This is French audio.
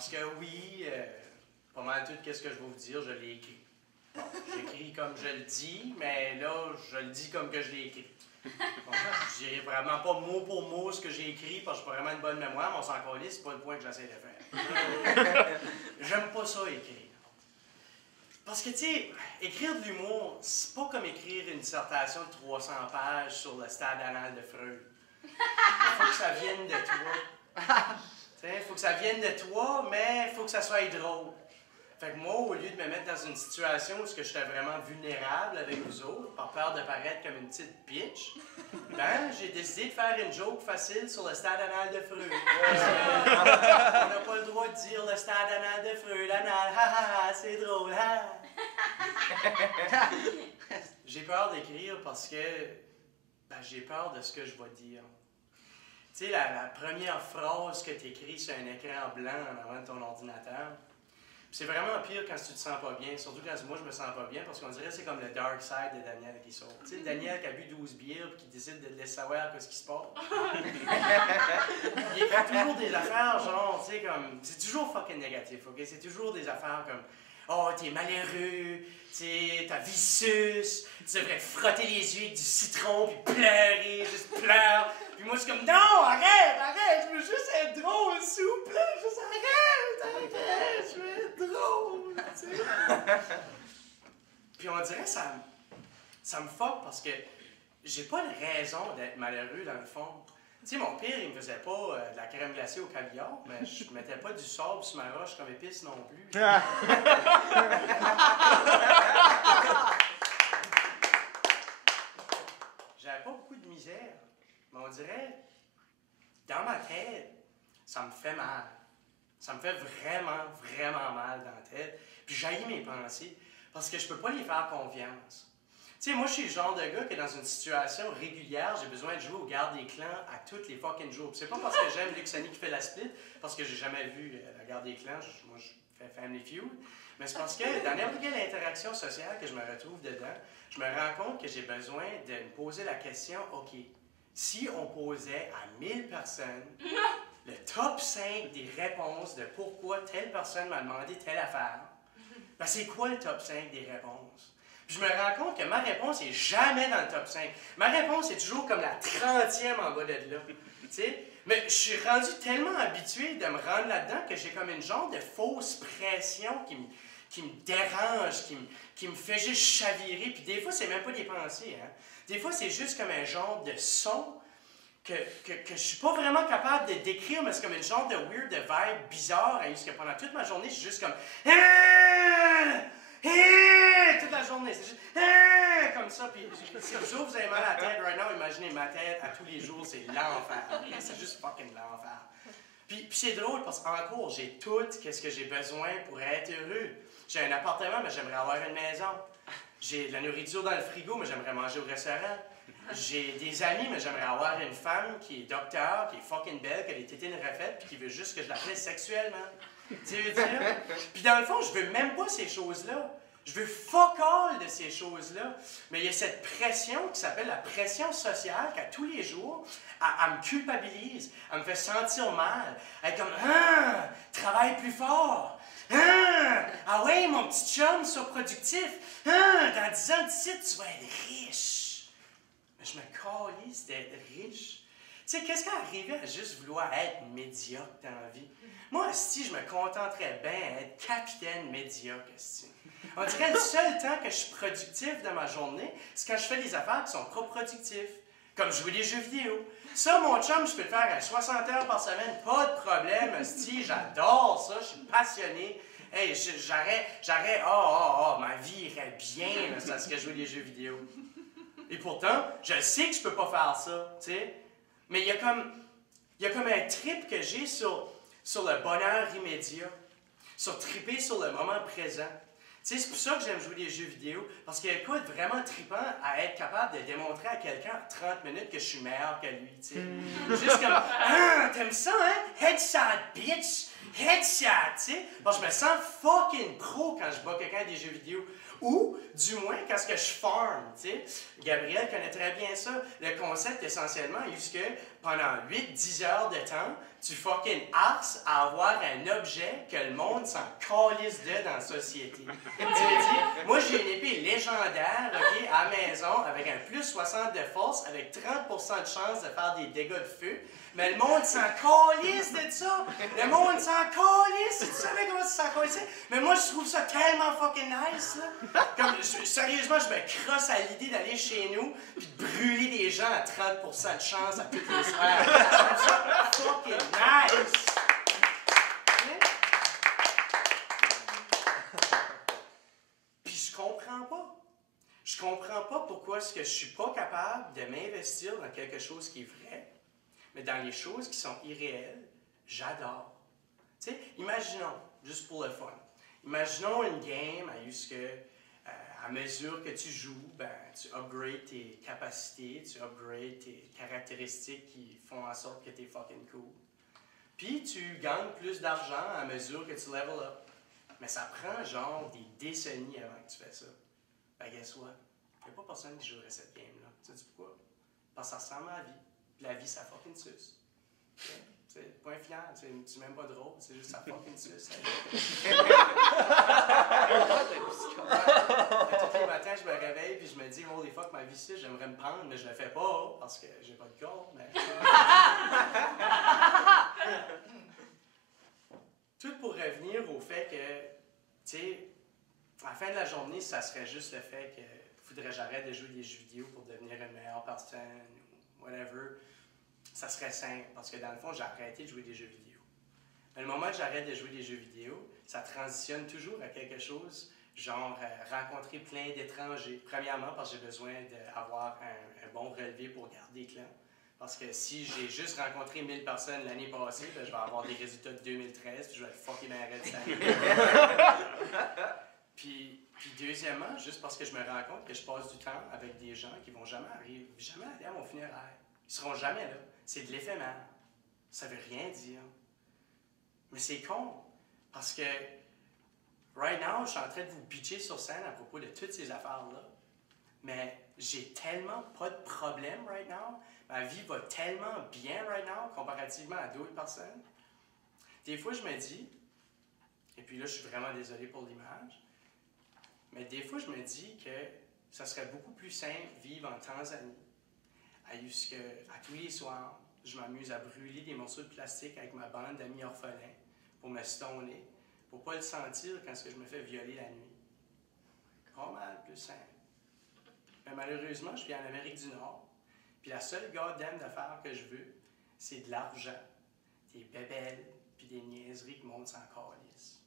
Parce que oui, pas mal tout ce que je vais vous dire, je l'ai écrit. Bon, j'écris comme je le dis, mais là, je le dis comme que je l'ai écrit. Bon, je dirais vraiment pas mot pour mot ce que j'ai écrit, parce que j'ai pas vraiment une bonne mémoire, mais on s'en calisse, c'est pas le point que j'essaie de faire. J'aime pas ça, écrire. Parce que, tu sais, écrire de l'humour, c'est pas comme écrire une dissertation de 300 pages sur le stade anal de Freud. Il faut que ça vienne de toi. Il faut que ça vienne de toi, mais il faut que ça soit drôle. Fait que moi, au lieu de me mettre dans une situation où j'étais vraiment vulnérable avec vous autres, par peur de paraître comme une petite bitch, ben, j'ai décidé de faire une joke facile sur le stade anal de Freud. On n'a pas le droit de dire le stade anal de Freud, anal, ha ha ha, c'est drôle, ha! J'ai peur d'écrire parce que ben, j'ai peur de ce que je vais dire. Tu sais, la première phrase que tu écris sur un écran blanc en avant de ton ordinateur, c'est vraiment pire quand tu te sens pas bien, surtout quand moi je me sens pas bien, parce qu'on dirait que c'est comme le dark side de Daniel qui sort. Tu sais, Daniel qui a bu 12 bières et qui décide de te laisser savoir ce qui se passe. Il écrit toujours des affaires, genre, tu sais, comme. C'est toujours fucking négatif, ok? C'est toujours des affaires comme. Oh, t'es malheureux, ta vie suce, tu devrais te frotter les yeux avec du citron puis pleurer, juste pleure. Puis moi, je suis comme, non, arrête, je veux juste être drôle, s'il vous plaît, juste arrête, je veux être drôle, tu sais. Puis on dirait que ça me fuck parce que j'ai pas de raison d'être malheureux dans le fond. Tu sais, mon père, il me faisait pas de la crème glacée au caviar, mais je mettais pas du sable sur ma roche comme épice non plus. J'avais pas beaucoup de misère, mais on dirait, dans ma tête, ça me fait mal. Ça me fait vraiment, vraiment mal dans la tête. Puis j'haïs mes pensées, parce que je peux pas les faire confiance. Tu sais, moi, je suis le genre de gars que dans une situation régulière, j'ai besoin de jouer au garde des clans à tous les fucking jours. C'est pas parce que j'aime Luc Sonny qui fait la split, parce que j'ai jamais vu la garde des clans, moi je fais Family Feud, mais c'est parce que dans n'importe quelle interaction sociale que je me retrouve dedans, je me rends compte que j'ai besoin de me poser la question, OK, si on posait à 1000 personnes le top 5 des réponses de pourquoi telle personne m'a demandé telle affaire, ben c'est quoi le top 5 des réponses? Je me rends compte que ma réponse n'est jamais dans le top 5. Ma réponse est toujours comme la 30e en bas de là. T'sais? Mais je suis rendu tellement habitué de me rendre là-dedans que j'ai comme une genre de fausse pression qui me dérange, qui me fait juste chavirer. Puis des fois, c'est même pas des pensées. Hein? Des fois, c'est juste comme un genre de son que je suis pas vraiment capable de décrire, mais c'est comme une genre de weird de vibe bizarre. Parce que pendant toute ma journée, je suis juste comme... toute la journée, c'est juste comme ça. Puis si vous avez mal à la tête right now, imaginez ma tête à tous les jours, c'est l'enfer. C'est juste fucking l'enfer. Puis c'est drôle parce qu'en cours, j'ai tout ce que j'ai besoin pour être heureux. J'ai un appartement, mais j'aimerais avoir une maison. J'ai de la nourriture dans le frigo, mais j'aimerais manger au restaurant. J'ai des amis, mais j'aimerais avoir une femme qui est docteur, qui est fucking belle, qui a des tétines refaites, puis qui veut juste que je la plaise sexuellement. Tu veux dire? Puis dans le fond, je veux même pas ces choses-là. Je veux fuck all de ces choses-là. Mais il y a cette pression qui s'appelle la pression sociale qu'à tous les jours, elle me culpabilise, elle me fait sentir mal. Elle est comme, travaille plus fort. Ah ouais, mon petit chum, sois productif. Dans 10 ans d'ici, tu vas être riche. Mais je me calisse d'être riche. Tu sais, qu'est-ce qui arrivait à juste vouloir être médiocre dans la vie? Moi, si je me contenterais bien à être capitaine médiocre, on dirait le seul temps que je suis productif de ma journée, c'est quand je fais des affaires qui sont pas productives, comme jouer des jeux vidéo. Ça, mon chum, je peux le faire à 60 heures par semaine, pas de problème, j'adore ça, je suis passionné. Hey, ma vie irait bien là, parce que je joue des jeux vidéo. Et pourtant, je sais que je peux pas faire ça, tu sais. Mais il y a comme un trip que j'ai sur le bonheur immédiat, sur triper sur le moment présent. Tu sais, c'est pour ça que j'aime jouer des jeux vidéo, parce qu'il y a quoi de vraiment trippant à être capable de démontrer à quelqu'un en 30 minutes que je suis meilleur que lui, tu sais. Juste comme, t'aimes ça, hein? Headshot, bitch! Headshot, tu sais. Bon, je me sens fucking pro quand je bats quelqu'un à des jeux vidéo. Ou, du moins, quand ce que je farm, tu sais. Gabriel connaît très bien ça. Le concept, essentiellement, est que pendant 8-10 heures de temps, tu fucking arces à avoir un objet que le monde s'en calisse de dans la société. Tu veux dire, moi, j'ai une épée légendaire, OK, à la maison, avec un plus 60 de force, avec 30% de chance de faire des dégâts de feu. Mais le monde s'en calisse de ça! Le monde s'en calisse! Tu savais comment ça s'en calissait? Mais moi, je trouve ça tellement fucking nice, là! Comme, sérieusement, je me crosse à l'idée d'aller chez nous puis de brûler des gens à 30% de chance à toutes les soirs. Je trouve ça fucking nice! Puis je comprends pas. Je comprends pas pourquoi est-ce que je suis pas capable de m'investir dans quelque chose qui est vrai. Mais dans les choses qui sont irréelles, j'adore. Tu sais, imaginons, juste pour le fun, imaginons une game à mesure que tu joues, ben, tu upgrades tes capacités, tu upgrades tes caractéristiques qui font en sorte que tu es fucking cool. Puis tu gagnes plus d'argent à mesure que tu level up. Mais ça prend genre des décennies avant que tu fais ça. Ben, guess what? Il n'y a pas personne qui jouerait cette game-là. Tu sais pourquoi? Parce que ça ressemble à la vie. La vie, ça fucking suce. Okay? Point final, c'est même pas drôle, c'est juste ça fucking suce. Tous les matins, je me réveille et je me dis, holy fuck, ma vie suce, j'aimerais me prendre, mais je le fais pas parce que j'ai pas de corps. Mais... Tout pour revenir au fait que, tu sais, à la fin de la journée, ça serait juste le fait que faudrait que j'arrête de jouer des jeux vidéo pour devenir une meilleure personne ou whatever. Ça serait simple, parce que dans le fond, j'ai arrêté de jouer des jeux vidéo. Mais le moment que j'arrête de jouer des jeux vidéo, ça transitionne toujours à quelque chose, genre rencontrer plein d'étrangers. Premièrement, parce que j'ai besoin d'avoir un bon relevé pour garder clan. Parce que si j'ai juste rencontré 1000 personnes l'année passée, ben, je vais avoir des résultats de 2013, puis je vais être fucking arrêté cette année. Puis deuxièmement, juste parce que je me rends compte que je passe du temps avec des gens qui vont jamais aller à mon funéraire. Ils seront jamais là. C'est de l'éphémère. Ça veut rien dire. Mais c'est con. Parce que, right now, je suis en train de vous bitcher sur scène à propos de toutes ces affaires-là. Mais j'ai tellement pas de problème right now. Ma vie va tellement bien right now, comparativement à d'autres personnes. Des fois, je me dis, et puis là, je suis vraiment désolé pour l'image, mais des fois, je me dis que ça serait beaucoup plus simple vivre en Tanzanie, à tous les soirs, je m'amuse à brûler des morceaux de plastique avec ma bande d'amis orphelins pour me stoner, pour ne pas le sentir quand je me fais violer la nuit. Pas mal plus simple. Mais malheureusement, je suis en Amérique du Nord, puis la seule goddamn d'affaires que je veux, c'est de l'argent, des bébelles, puis des niaiseries que le monde s'en calisse.